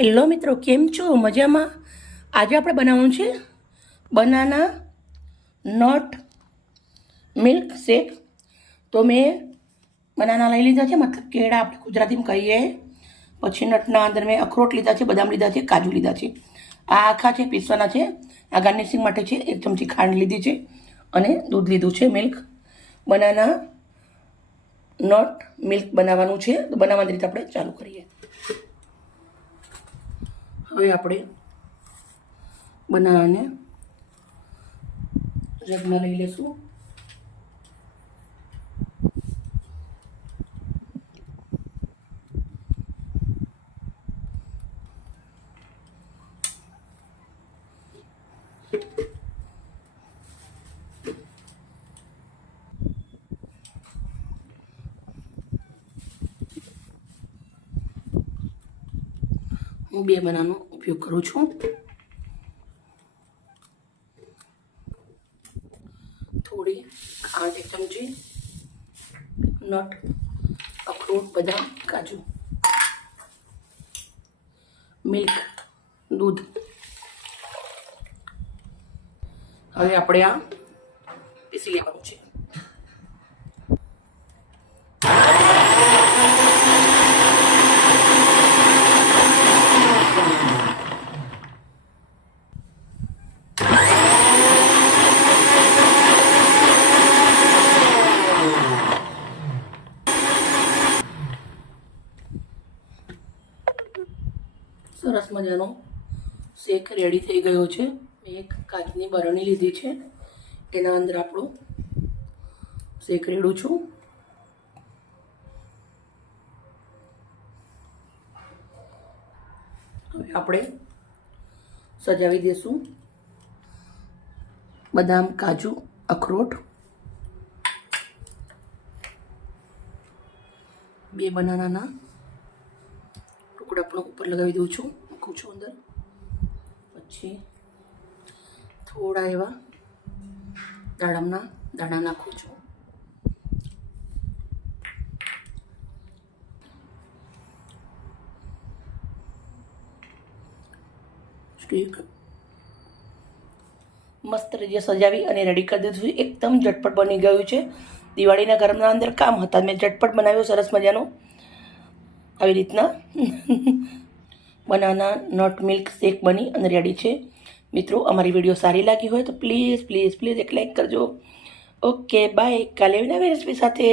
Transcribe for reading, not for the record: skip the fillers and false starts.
Hello મિત્રો, કેમ છો? મજામાં? આજે આપણે બનાવવાનું છે બનાના નટ મિલ્ક શેક. તો મેં બનાના લઈ લીધા છે, મતલબ કેળા આપણે ગુજરાતીમાં કહીએ. પછી નટના અંદર મેં અખરોટ લીધા છે, બદામ લીધા છે, કાજુ લીધા છે. આ આખા છે, પીસવાના છે. આ ગાર્નિશિંગ માટે છે. 1 ચમચી ખાંડ લીધી છે અને દૂધ લીધું છે, મિલ્ક. બનાના નટ મિલ્ક બનાવવાનું છે. તો બનાવવાની રીતે આપણે ચાલુ કરીએ. હવે આપણે બનાનાને જગમાં લઈ લેશું. હું 2 બનાનો ઉપયોગ કરું છું. થોડી ખાંડ 1 ચમચી, નટ, અખરોટ, બદામ, કાજુ, મિલ્ક, દૂધ. હવે આપણે આ પીસી લેવાનું છે. સરસ મજાનો શેક રેડી થઈ ગયો છે. મેં એક કાચની બરણી લીધી છે, એના અંદર આપણું શેક રેડું છું. હવે આપણે સજાવી દઈશું બદામ, કાજુ, અખરોટ. 2 બનાનાના ટુકડા પણ ઉપર લગાવી દઉં છું, મૂકું છું અંદર. પછી થોડા એવા દાડમના દાણા નાખું છું. સ્ટીક મસ્ત રીતે સજાવી અને રેડી કરી દીધું. એકદમ ઝટપટ બની ગયું છે. દિવાળીના ઘરના અંદર કામ હતા, મેં ઝટપટ બનાવ્યો સરસ મજાનો. આવી રીતના બનાના નટ મિલ્ક શેક બની અને રેડી છે. મિત્રો, અમારી વિડીયો સારી લાગી હોય તો પ્લીઝ પ્લીઝ પ્લીઝ એક લાઈક કરજો. Okay, bye. કાલે નવી રેસીપી સાથે.